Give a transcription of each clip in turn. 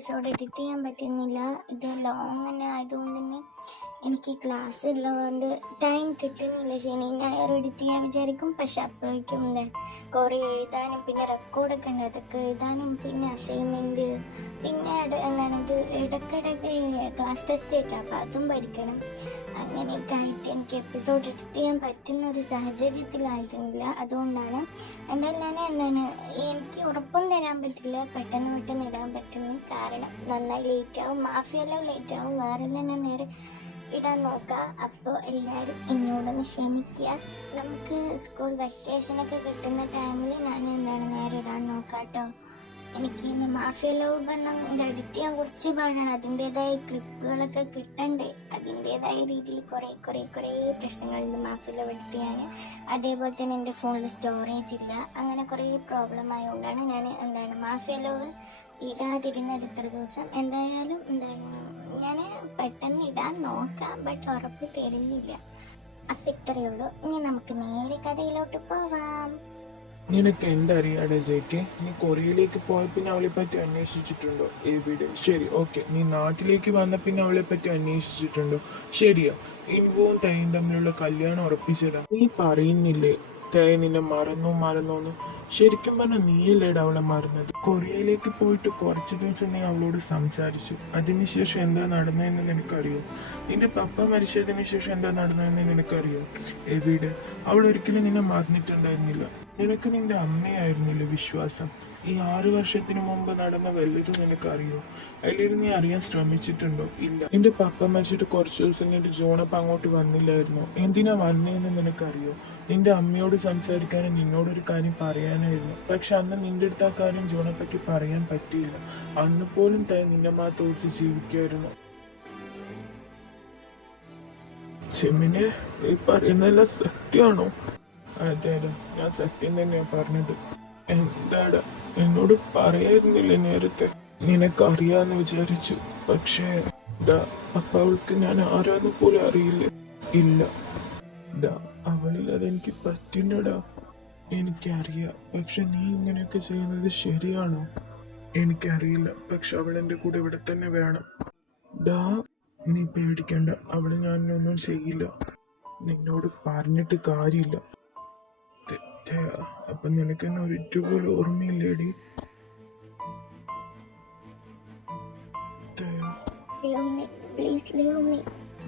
Episode edit ചെയ്യാൻ പറ്റുന്നില്ല. ഇത് ലോങ് തന്നെ ആയതുകൊണ്ട് തന്നെ എനിക്ക് ക്ലാസ് ഉള്ളതുകൊണ്ട് ടൈം കിട്ടുന്നില്ല. ശനി ഞായർ എഡിറ്റ് ചെയ്യാൻ വിചാരിക്കും, പക്ഷെ അപ്പോഴേക്കും കുറേ എഴുതാനും പിന്നെ റെക്കോർഡൊക്കെ ഉണ്ട്, അതൊക്കെ എഴുതാനും പിന്നെ അസൈൻമെൻറ്റ് പിന്നെ ഇത് ഇടയ്ക്കിടയ്ക്ക് ക്ലാസ് ടെസ്റ്റൊക്കെ, അപ്പോൾ അതും പഠിക്കണം. അങ്ങനെയൊക്കെ ആയിട്ട് എനിക്ക് എപ്പിസോഡ് എഡിറ്റ് ചെയ്യാൻ പറ്റുന്ന ഒരു സാഹചര്യത്തിലായിരുന്നില്ല. അതുകൊണ്ടാണ് എന്തായാലും എനിക്ക് ഉറപ്പും തരാൻ പറ്റില്ല പെട്ടെന്ന് ഇടാൻ പറ്റുന്നു. കാരണം നന്നായി ലേറ്റാവും, മാഫിയെല്ലാം ലേറ്റാവും, വേറെല്ലാം ഞാൻ നേരെ ഇടാൻ നോക്കാം. അപ്പോൾ എല്ലാവരും എന്നോടൊന്ന് ക്ഷമിക്കുക. നമുക്ക് സ്കൂൾ വെക്കേഷനൊക്കെ കിട്ടുന്ന ടൈമിൽ ഞാൻ നേരെ ഇടാൻ നോക്കാം കേട്ടോ. എനിക്ക് ഇനി മാഫിയ ലവ് പറഞ്ഞാൽ എഡിറ്റ് ചെയ്യാൻ കുറച്ച് പാടാണ്. അതിൻ്റേതായ ക്ലിപ്പുകളൊക്കെ കിട്ടണ്ടേ, അതിൻ്റേതായ രീതിയിൽ കുറേ പ്രശ്നങ്ങളുണ്ട് മാഫിയ ലവ് എഡിറ്റ് ചെയ്യാൻ. അതേപോലെ തന്നെ എൻ്റെ ഫോണിൽ സ്റ്റോറേജ് ഇല്ല, അങ്ങനെ കുറേ പ്രോബ്ലം ആയതുകൊണ്ടാണ് ഞാൻ മാഫിയ ലവ് ഇടാതിരുന്നത് ഇത്ര ദിവസം. എന്തായാലും ഞാൻ പെട്ടെന്ന് ഇടാൻ നോക്കാം, ബട്ട് ഉറപ്പ് തരുന്നില്ല. അപ്പം ഇത്രയേ ഉള്ളൂ. ഇനി നമുക്ക് നേരെ കഥയിലോട്ട് പോവാം. നിനക്ക് എന്തറിയാടെ ജെയ്ക്ക്? നീ കൊറിയയിലേക്ക് പോയ പിന്നെ അവളെ പറ്റി അന്വേഷിച്ചിട്ടുണ്ടോ? എവിടെ? ശരി, ഓക്കെ. നീ നാട്ടിലേക്ക് വന്ന പിന്നെ അവളെ പറ്റി അന്വേഷിച്ചിട്ടുണ്ടോ? ശരിയാ. ഇൻവോവും തേയും തമ്മിലുള്ള കല്യാണം ഉറപ്പിച്ചതാ. നീ പറയുന്നില്ലേ തേയ നിന്നെ മറന്നോന്ന്? ശരിക്കും പറഞ്ഞാൽ നീയല്ലേടാ അവളെ മറന്നത്. കൊറിയയിലേക്ക് പോയിട്ട് കുറച്ച് ദിവസം നീ അവളോട് സംസാരിച്ചു. അതിനുശേഷം എന്താ നടന്നതെന്ന് നിനക്കറിയോ? നിന്റെ പപ്പ മരിച്ചതിന് ശേഷം എന്താ നടന്നതെന്ന് നിനക്കറിയോ? എവിടെ? അവൾ ഒരിക്കലും നിന്നെ മറന്നിട്ടുണ്ടായിരുന്നില്ല. നിനക്ക് നിന്റെ അമ്മയായിരുന്നില്ല വിശ്വാസം. ഈ 6 വർഷത്തിന് മുമ്പ് നടന്ന വല്ലതും നിനക്കറിയോ? അല്ലെങ്കിൽ നീ അറിയാൻ ശ്രമിച്ചിട്ടുണ്ടോ? ഇല്ല. നിന്റെ പപ്പ മരിച്ചിട്ട് കുറച്ച് ദിവസം കഴിഞ്ഞിട്ട് ജോണപ്പം അങ്ങോട്ട് വന്നില്ലായിരുന്നോ? എന്തിനാ വന്നതെന്ന് നിനക്കറിയോ? നിന്റെ അമ്മയോട് സംസാരിക്കാനും നിന്നോടൊരു കാര്യം പറയാനായിരുന്നു. പക്ഷെ അന്ന് നിന്റെ അടുത്ത് ആ കാര്യം ജോണപ്പയ്ക്ക് പറയാൻ പറ്റിയില്ല. അന്ന് പോലും നിന്നെ മാത്രം ജീവിക്കായിരുന്നു. ചെമ്മിനെ, നീ പറയുന്നതെല്ലാം സത്യമാണോ? അതെടാ, ഞാൻ സത്യം തന്നെയാ പറഞ്ഞത്. എന്താടാ എന്നോട് പറയായിരുന്നില്ലേ നേരത്തെ? നിനക്കറിയാന്ന് വിചാരിച്ചു, പക്ഷേ അപ്പൊ അവൾക്ക് ഞാൻ ആരാന്ന് പോലും അറിയില്ല. ഇല്ല അവളിൽ അതെനിക്ക് പറ്റില്ലടാ. എനിക്കറിയാം, പക്ഷെ നീ ഇങ്ങനെയൊക്കെ ചെയ്യുന്നത് ശരിയാണോ? എനിക്കറിയില്ല, പക്ഷെ അവൾ എൻ്റെ കൂടെ ഇവിടെ തന്നെ വേണം. നീ പേടിക്കണ്ട, അവള് ഞാനൊന്നും ചെയ്യില്ല. നിന്നോട് പറഞ്ഞിട്ട് കാര്യമില്ല. അപ്പൊ നിനക്ക് എന്നെ ഒരിക്കലും ഓർമ്മയില്ലേടി?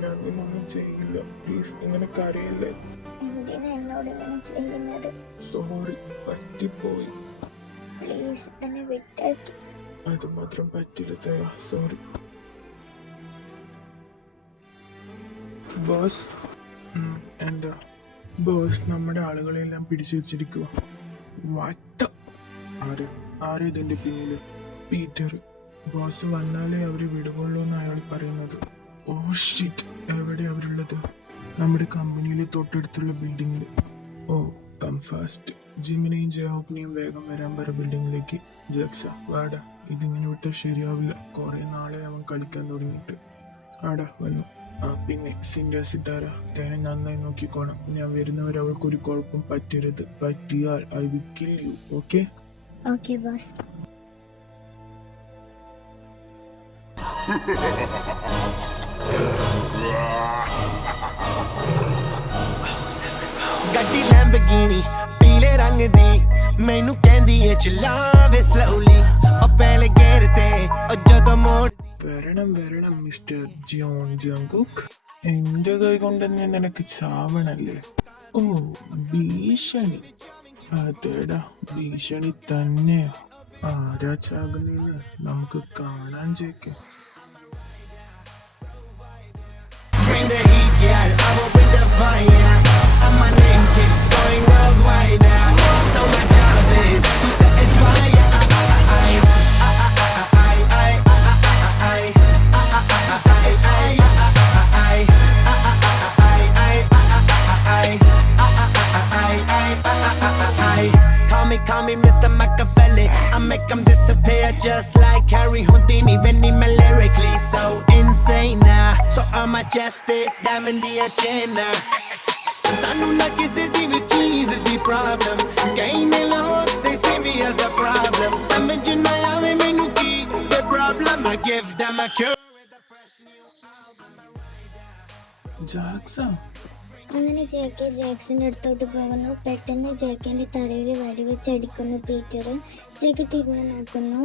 ഞാൻ നിന്നൊന്നും ചെയ്യില്ല. പ്ലീസ്, ഇങ്ങനെ കരയില്ലേ. സോറി, പറ്റിപ്പോയി. അത് മാത്രം പറ്റില്ല തയ്യാ. Sorry boss. എന്താ ബോസ്? നമ്മുടെ ആളുകളെല്ലാം പിടിച്ചു വെച്ചിരിക്കുക. ആരും ഇതിന്റെ പിന്നില്? പീറ്റർ. ബോസ് വന്നാലേ അവര് വിടുകൊള്ളൂ എന്ന് അയാൾ പറയുന്നത്. ഓ ഷിറ്റ്, എവിടെ അവരുള്ളത്? നമ്മുടെ കമ്പനിയിലെ തൊട്ടടുത്തുള്ള ബിൽഡിങ്ങില്. ഓ കം ഫാസ്റ്റ്. ജിമിനെയും ജേഹോപ്പിനെയും വേഗം വരാൻ പറ ബിൽഡിങ്ങിലേക്ക്. ജക്സ വാടാ, ഇതിങ്ങനെ വിട്ടാൽ ശരിയാവില്ല. കുറെ നാളെ അവൻ കളിക്കാൻ തുടങ്ങിയിട്ട്. ആടാ വന്നു. പിന്നെ സിൻഡ സിത്താര, തേനെ നന്നായി നോക്കിക്കോണം. ഞാൻ വരുന്നവർ അവൾക്ക് ഒരു കുഴപ്പം പറ്റരുത്. പറ്റിയാൽ I will kill you. Okay? Okay boss. ਗੱਡੀ ਲੈਂਬਗੀਨੀ ਪੀਲੇ ਰੰਗ ਦੀ ਮੈਨੂੰ ਕਹਿੰਦੀ ਏ ਚਲਾਵੇ ਸਲੋਲੀ ਉਹ ਪਹਿਲੇ ਗੇਰ ਤੇ ਉਹ ਜਦੋਂ ਮੋੜ. വരണം മിസ്റ്റർ ജോൺ ജങ്കുക്ക്. എന്റെ കൈ കൊണ്ട് തന്നെ നിനക്ക് ചാവണല്ലേ? ഓ ഭീഷണി. അതേടാ, ഭീഷണി തന്നെയാ. ആരാ ചാകുന്നെന്ന് നമുക്ക് കാണാൻ ചേക്കും. Bring the heat, girl, I will bring the fire. And my name keeps going worldwide now. So my job is to satisfy ya. Call me Mr. Machiavelli. I make them disappear just like Harry Houdini. When I'm lyrically so insane now. So I'm majestic, diamond the agenda. Sanu na kisi di with cheese the problem. Kaine lahot they see me as a problem. Samajh na aave mainu ki the problem. I give them a cure. ജാക്സാ അങ്ങനെ ജേക്കെ ജാക്സിന്റെ അടുത്തോട്ട് പോകുന്നു. പെട്ടെന്ന് ജേക്കിന്റെ തലയിൽ വെടിവെച്ചടിക്കുന്നു Peter. Jake തിരിഞ്ഞു നോക്കുന്നു.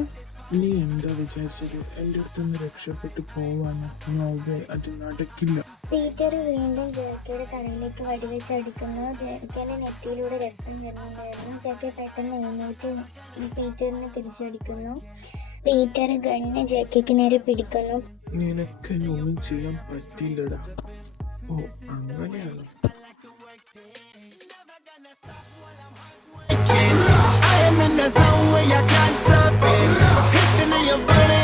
നീ എന്താ വിചാരിച്ചത്? എൻ്റെ അടുത്തുനിന്ന് രക്ഷപ്പെട്ടു പോവാന്ന്? നോവേ, അത് നടക്കില്ല. പീറ്റർ വീണ്ടും ജേക്കയുടെ തലയിലേക്ക് വെടിവെച്ചടിക്കുന്നു. ജേക്കിന്റെ നെറ്റിയിലൂടെ രക്തം വരുന്നുണ്ടായിരുന്നു. ജേക്ക് പെട്ടെന്ന് എഴുന്നേറ്റ് പീറ്ററിനെ തിരിച്ചടിക്കുന്നു. പീറ്റർ ഗണ്ണ് ജേക്കയ്ക്ക് നേരെ പിടിക്കുന്നു. നിനക്കെന്നെ ഒന്നും ചെയ്യാൻ പറ്റില്ലടാ. ഓ, അങ്ങനെയാണ്. I am in the zone where you can't stop it. Hitting in your body.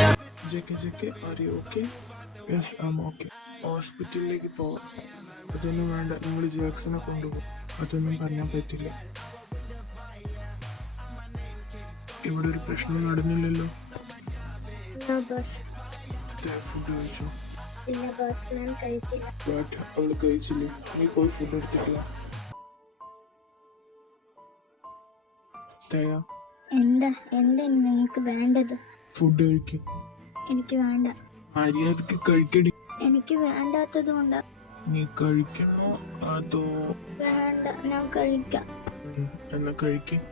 ജെക്കെ are you okay? Yes, I am okay. ഹോസ്പിറ്റലിലേക്ക് പോവാം. അതൊന്നും വേണ്ട, നിങ്ങൾ ജാക്സനെ കൊണ്ടുപോകും. അതൊന്നും പറയാൻ പറ്റില്ല. ഇവിടെ ഒരു പ്രശ്നം നടന്നില്ലല്ലോ. ഫുഡ് കഴിച്ചു? ഇല്ല ബോസ്, ഞാൻ കഴിച്ചില്ല. ബട്ട് അവള് കഴിച്ചില്ലേ? നീ പോയി ഫുഡ് എടുത്തിട്ടില്ല. എന്താ നിങ്ങൾക്ക് വേണ്ടത്? ഫുഡ് കഴിക്കും. എനിക്ക് വേണ്ട. മര്യാദക്ക് കഴിക്കടി. എനിക്ക് വേണ്ടാത്തത് കൊണ്ടാ. നീ കഴിക്കണോ അതോ? വേണ്ട, ഞാൻ കഴിക്കാം. എന്നാ കഴിക്കും.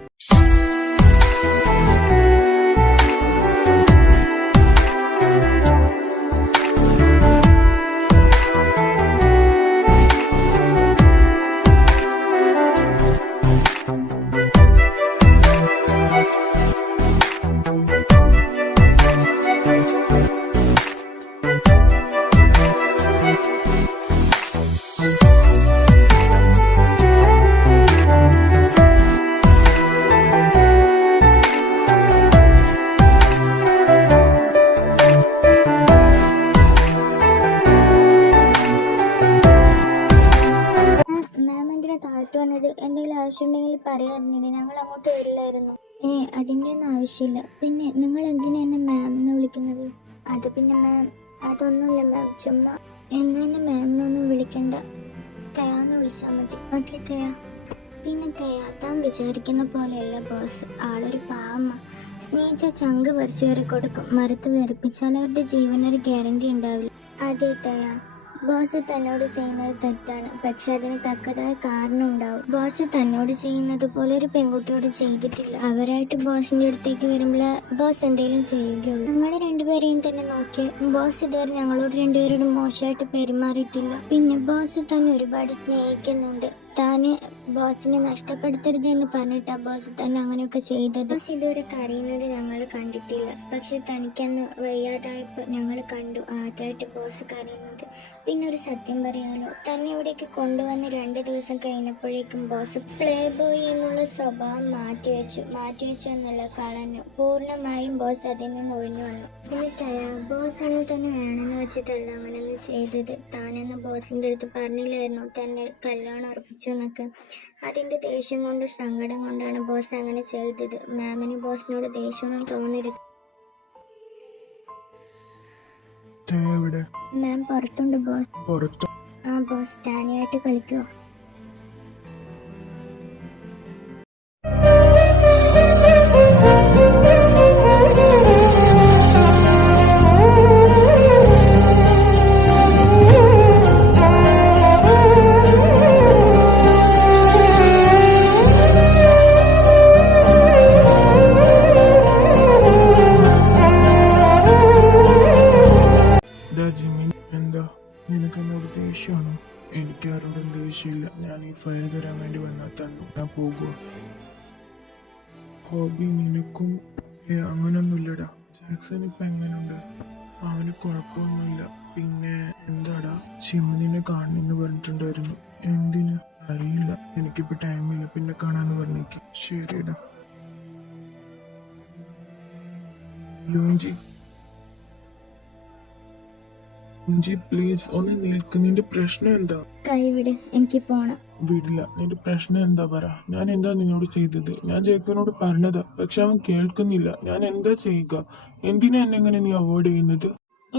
എന്തെങ്കിലും ആവശ്യമുണ്ടെങ്കിൽ പറയാറുന്നില്ല, ഞങ്ങൾ അങ്ങോട്ട് വരില്ലായിരുന്നു. അതിൻ്റെ ഒന്നും ആവശ്യമില്ല. പിന്നെ നിങ്ങൾ എന്തിനാ എന്നെ മാം എന്ന് വിളിക്കുന്നത്? അത് പിന്നെ മാം, അതൊന്നുമില്ല മാം, ചുമ്മാ എന്നെ മാം എന്നൊന്നും വിളിക്കണ്ട, തയാന്ന് വിളിച്ചാൽ മതി. ഓക്കെ തയാ. പിന്നെ തയാ, താൻ വിചാരിക്കുന്ന പോലെയല്ല ബോസ്, ആളൊരു പാവമ്മ. സ്നേഹിച്ച ചങ്ക് പറിച്ചു വരെ കൊടുക്കും, മരത്ത് വെറുപ്പിച്ചാൽ അവരുടെ ജീവനൊരു ഗ്യാരണ്ടി ഉണ്ടാവില്ല. അതെ തയാ, ബോസ് തന്നോട് ചെയ്യുന്നത് തെറ്റാണ്, പക്ഷെ അതിന് തക്കതായ കാരണം ഉണ്ടാവും. ബോസ് തന്നോട് ചെയ്യുന്നത് പോലെ ഒരു പെൺകുട്ടിയോട് ചെയ്തിട്ടില്ല. അവരായിട്ട് ബോസിന്റെ അടുത്തേക്ക് വരുമ്പോൾ ബോസ് എന്തെങ്കിലും ചെയ്യുകയുള്ളൂ. ഞങ്ങളെ രണ്ടുപേരെയും തന്നെ നോക്കി ബോസ് ഇതുവരെ ഞങ്ങളോട് രണ്ടുപേരോടും മോശമായിട്ട് പെരുമാറിയിട്ടില്ല. പിന്നെ ബോസ് തന്നെ ഒരുപാട് സ്നേഹിക്കുന്നുണ്ട്. താന് ബോസിനെ നഷ്ടപ്പെടുത്തരുത് എന്ന് പറഞ്ഞിട്ടാ ബോസ് തന്നെ അങ്ങനെയൊക്കെ ചെയ്തത്. ബോസ് ഇതുവരെ കരയുന്നത് ഞങ്ങൾ കണ്ടിട്ടില്ല, പക്ഷെ തനിക്കന്ന് വയ്യാതായപ്പോൾ ഞങ്ങൾ കണ്ടു ആദ്യമായിട്ട് ബോസ് കരയുന്നത്. പിന്നെ ഒരു സത്യം പറയാലോ, തന്നെ ഇവിടേക്ക് കൊണ്ടുവന്ന് 2 ദിവസം കഴിഞ്ഞപ്പോഴേക്കും ബോസ് പ്ലേ ബോയ് എന്നുള്ള സ്വഭാവം മാറ്റിവെച്ചു എന്നല്ല കളഞ്ഞു. പൂർണ്ണമായും ബോസ് അതിൽ നിന്ന് ഒഴിഞ്ഞു വന്നു. പിന്നെ ബോസ് അന്ന് തന്നെ വേണമെന്ന് വെച്ചിട്ടല്ല അങ്ങനെയൊന്നും ചെയ്തത്. താനെന്ന് ബോസിന്റെ അടുത്ത് പറഞ്ഞില്ലായിരുന്നു തന്നെ കല്യാണം ഉറപ്പിച്ചു എന്നൊക്കെ. അതിന്റെ ദേഷ്യം കൊണ്ട് സങ്കടം കൊണ്ടാണ് ബോസ് അങ്ങനെ ചെയ്തത്. മാമിന് ബോസിനോട് ദേഷ്യമൊന്നും തോന്നരുത്. മാം പുറത്തുണ്ട് ബോസ്. ആ ബോസ്, ടാനിയായിട്ട് കളിക്കുവോ? നിനക്കെന്നോട് ദേഷ്യമാണോ? എനിക്കാരോടും ദേഷ്യമില്ല. ഞാൻ ഈ ഫയൽ തരാൻ വേണ്ടി വന്നാൽ തന്നു ഞാൻ പോകുക. ഹോബി നിനക്കും അങ്ങനൊന്നുമില്ലടാ. ജാക്സൺ ഇപ്പം എങ്ങനെയുണ്ട്? അവന് കുഴപ്പമൊന്നുമില്ല. പിന്നെ എന്താടാ, ചിമ്മിനെ കാണണമെന്ന് പറഞ്ഞിട്ടുണ്ടായിരുന്നു. എന്തിന് അറിയില്ല, എനിക്കിപ്പോൾ ടൈമില്ല, പിന്നെ കാണാന്ന് പറഞ്ഞേക്ക്. ശരിടാ. യോഞ്ചി പ്ലീസ് ഒന്ന് നിൽക്ക്. നിന്റെ പ്രശ്നം എന്താ? കൈവിട്, എനിക്ക് പോണം. വിടില്ല. നിന്റെ പ്രശ്നം എന്താ പറ. ഞാൻ എന്താ നിന്നോട് ചെയ്തത്? ഞാൻ ജേക്കനോട് പറഞ്ഞതാ, പക്ഷെ അവൻ കേൾക്കുന്നില്ല. ഞാൻ എന്താ ചെയ്യുക? എന്തിനാ എന്നെ ഇങ്ങനെ നീ അവോയ്ഡ് ചെയ്യുന്നത്?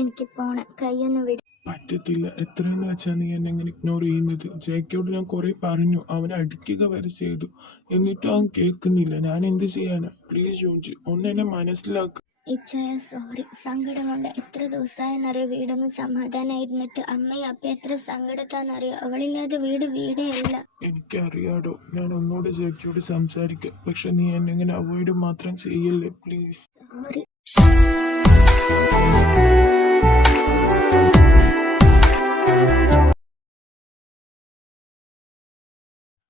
എനിക്ക് പോണം, കൈയൊന്ന് വിട്. പറ്റത്തില്ല. എത്രയെന്ന് വെച്ചാൽ നീ എന്നെ ഇങ്ങനെ ഇഗ്നോർ ചെയ്യുന്നത്? ജേക്കോട് ഞാൻ കുറെ പറഞ്ഞു, അവനെ അടിക്കുക വരെ ചെയ്തു, എന്നിട്ടും അവൻ കേൾക്കുന്നില്ല. ഞാൻ എന്ത് ചെയ്യാനാ? പ്ലീസ് ജോർജ്, ഒന്ന് എന്നെ മനസ്സിലാക്കുക. ഇച്ചയ സോറി, സങ്കടം കൊണ്ട് എത്ര ദിവസമായെന്നറിയോ വീടൊന്നും സമാധാനമായിരുന്നിട്ട്. അമ്മയും അപ്പ എത്ര സങ്കടത്താന്നറിയോ. അവളില്ലാതെ വീടേ അല്ല. എനിക്കറിയാടോ, ഞാൻ ഒന്നോട് ജേക്കോട് സംസാരിക്കാം. പക്ഷെ നീ എന്നെ ഇങ്ങനെ അവോയ്ഡ് മാത്രം ചെയ്യല്ലേ പ്ലീസ്. സോറി.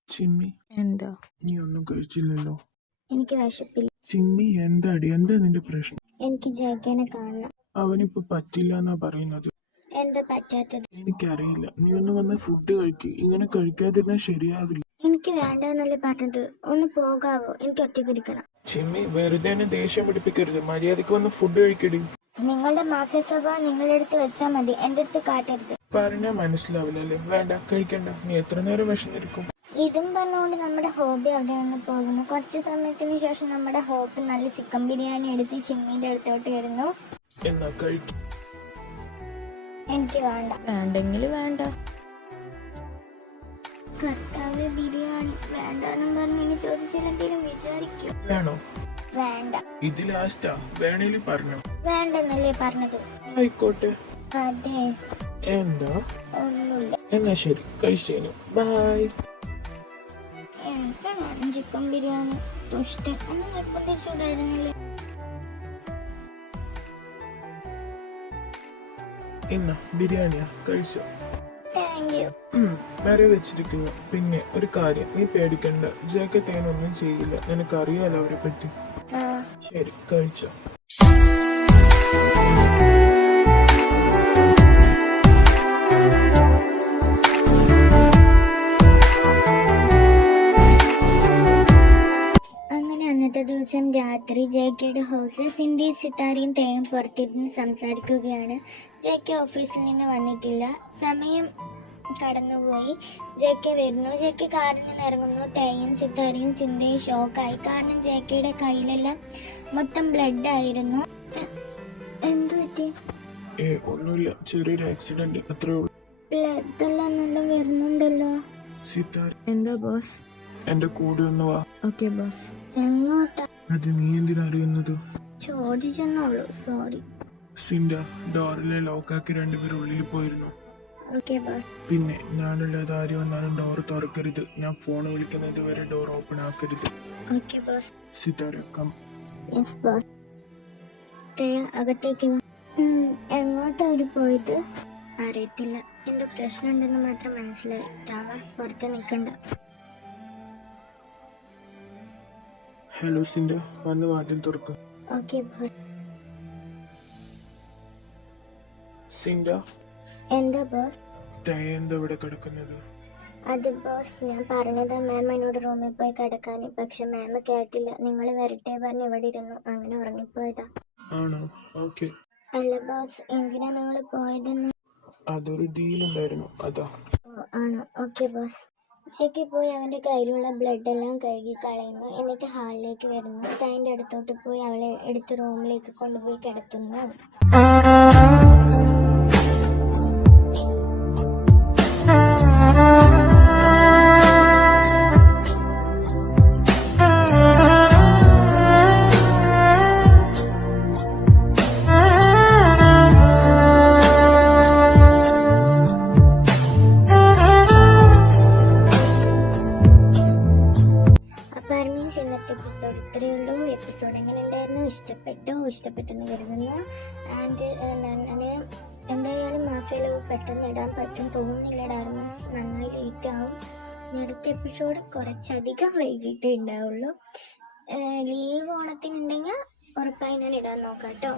ചിമ്മി, എന്താ? നീ ഒന്നും കഴിച്ചില്ലല്ലോ. എനിക്ക് വിശപ്പില്ല. ചിമ്മി, എന്താടി, എന്താ നിന്റെ പ്രശ്നം? എനിക്ക് ജേക്കനെ കാണണം. അവനിപ്പോ പറ്റില്ല എന്നാ പറയുന്നത്. എന്താ പറ്റാത്തത്? എനിക്കറിയില്ല. നീ ഒന്ന് വന്ന് ഫുഡ് കഴിക്ക്. ഇങ്ങനെ കഴിക്കാതിരുന്നാൽ ശരിയാവില്ല. എനിക്ക് വേണ്ടെന്നല്ലേ പറഞ്ഞത്. ഒന്ന് പോകാവോ? എനിക്ക് ഒറ്റയ്ക്കിരിക്കണം. ചിമ്മി, വെറുതെ എന്നെ ദേഷ്യം പിടിപ്പിക്കരുത്. മര്യാദക്ക് വന്ന് ഫുഡ് കഴിക്കടി. നിങ്ങളുടെ മാഫിയ സ്വഭാവം നിങ്ങളുടെ അടുത്ത് വെച്ചാൽ മതി, എൻ്റെ അടുത്ത് കാട്ടരുത്. പറഞ്ഞാ മനസ്സിലാവില്ല അല്ലേ? വേണ്ട, കഴിക്കണ്ട. നീ എത്ര നേരം വിശന്നിരിക്കും? ഇതും പറഞ്ഞുകൊണ്ട് നമ്മുടെ ഹോബി അവിടെ നിന്ന് പോകുന്നു. കുറച്ച് സമയത്തിന് ശേഷം നമ്മുടെ ഹോബി നല്ല ചിക്കൻ ബിരിയാണി എടുത്ത് ചിമ്മിന്റെ അടുത്തോട്ട് വരുന്നു. എന്നാ കഴിക്കും. എനിക്ക് വേണ്ട. വേണ്ടെങ്കിൽ വേണ്ട. കർത്താവ്, ബിരിയാണി വേണ്ടെന്നും പറഞ്ഞു ചോദിച്ചില്ലെങ്കിലും വിചാരിക്കൂ. വേണോ? വേണ്ട. ഇത് ലാസ്റ്റാ, വേണേലും പറഞ്ഞോ. വേണ്ടെന്നല്ലേ പറഞ്ഞത്? ആയിക്കോട്ടെ. അതെ. എന്താ? ഒന്നുമില്ല. എന്നാ ശരി, കഴിച്ചേനു. ബൈ. എനിക്ക് വേണം ചിക്കൻ ബിരിയാണി. ദുഷ്ടൻ, അന്ന് നിർബന്ധിച്ചുണ്ടായിരുന്നില്ലേ? ഇന്നാ ബിരിയാണിയാ, കഴിച്ചോ? Thank you. വരെ വെച്ചിരിക്കുന്നു. പിന്നെ ഒരു കാര്യം, നീ പേടിക്കണ്ട. ജേക്ക തേനൊന്നും ചെയ്യില്ല. നിനക്കറിയാലോ അവരെ പറ്റി. ശരി, കഴിച്ചോ. അങ്ങനെ അന്നത്തെ ദിവസം രാത്രി ജേക്കയുടെ ഹൗസ് സിന്ധി, സിത്താരയും തേയും പുറത്തിരുന്ന് സംസാരിക്കുകയാണ്. ജേക്ക ഓഫീസിൽ നിന്ന് വന്നിട്ടില്ല. സമയം കടന്നുപോയി. ജേക്ക വരുന്നു. ജേക്ക കാറിൽ നിന്ന് ഇറങ്ങുന്നു. തേയും സിത്താരയും സിന്ധയും ഷോക്കായി. കാരണം ജേക്കയുടെ കയ്യിലെല്ലാം മൊത്തം ബ്ലഡ് ആയിരുന്നു. എന്തു പറ്റി? ഒന്നുമില്ല, ചെറിയൊരു ആക്സിഡന്റ്, അത്രേ ഉള്ളൂ. ബ്ലഡ് എല്ലാം നല്ല വരുന്നുണ്ടല്ലോ. സിത്താര, എന്താ ബോസ്? എന്റെ കൂടെ ഒന്ന് വാ. Okay boss. എങ്ങോട്ടാ? അത് നീ എന്തിനറിയുന്നത്? ചോദിച്ചെന്നുള്ളൂ, സോറി. സിൻഡ, ഡോറിലെ ലോക്കാക്കി രണ്ടുപേരും ഉള്ളിൽ പോയിരുന്നു. Okay boss. പിന്നെ ഞാനുള്ളത് ആരും വന്നാലും ഡോർ തുറക്കരുത്. ഞാൻ ഫോൺ വിളിക്കുന്നത് വരെ ഡോർ ഓപ്പൺ ആക്കരുത്. Okay boss. Sithara, come. Yes boss. അകത്തേക്ക് വാ. എങ്ങോട്ടാ അവര് പോയത്? അറിയത്തില്ല. എന്തോ പ്രശ്നമുണ്ടെന്ന് മാത്രം മനസ്സിലായി. താവ, പുറത്ത് നിൽക്കണ്ട. ഹലോ സിൻഡ, വന്ന് വാതിൽ തുറക്ക്. Okay boss. സിൻഡ, എന്താ ബോസ്? തയ എന്താ ഇവിടെ കിടക്കുന്നത്? അത് ബോസ്, ഞാൻ പറഞ്ഞത് മാം എന്നോട് റൂമിൽ പോയി കിടക്കാൻ. പക്ഷെ മാം കേട്ടില്ല. നിങ്ങൾ വരട്ടെ പറഞ്ഞ് ഇവിടെ ഇരുന്നു. അങ്ങനെ ഉറങ്ങിപ്പോയതാ. ആണോ? ഓക്കെ. അല്ല ബോസ്, എന്തിനാ നിങ്ങൾ പോയതെന്ന്? അതൊരു ഡീലുണ്ടായിരുന്നു, അതാ. ഓ ആണോ? Okay boss. ഉച്ചയ്ക്ക് പോയി അവൻ്റെ കയ്യിലുള്ള ബ്ലഡ് എല്ലാം കഴുകി കളയുന്നു. എന്നിട്ട് ഹാളിലേക്ക് വരുന്നു. തൈൻ്റെ അടുത്തോട്ട് പോയി അവളെ എടുത്ത് റൂമിലേക്ക് കൊണ്ടുപോയി കിടത്തുന്നു. എപ്പിസോഡ് ഇത്രയേ ഉള്ളൂ. എപ്പിസോഡ് എങ്ങനെ ഉണ്ടായിരുന്നു? ഇഷ്ടപ്പെട്ടെന്ന് കരുതുന്നു. ആൻഡ് എന്തായാലും മാഫിയ ലവ് പെട്ടെന്ന് ഇടാൻ പറ്റും തോന്നുന്നില്ല. ഡാർമസ് നന്നായി ലേറ്റ് ആവും. അടുത്ത എപ്പിസോഡ് കുറച്ചധികം വൈകിട്ടേ ഉണ്ടാവുള്ളൂ. ലീവ് ഓണത്തിനുണ്ടെങ്കിൽ ഉറപ്പായി ഞാൻ ഇടാൻ നോക്കാം കേട്ടോ.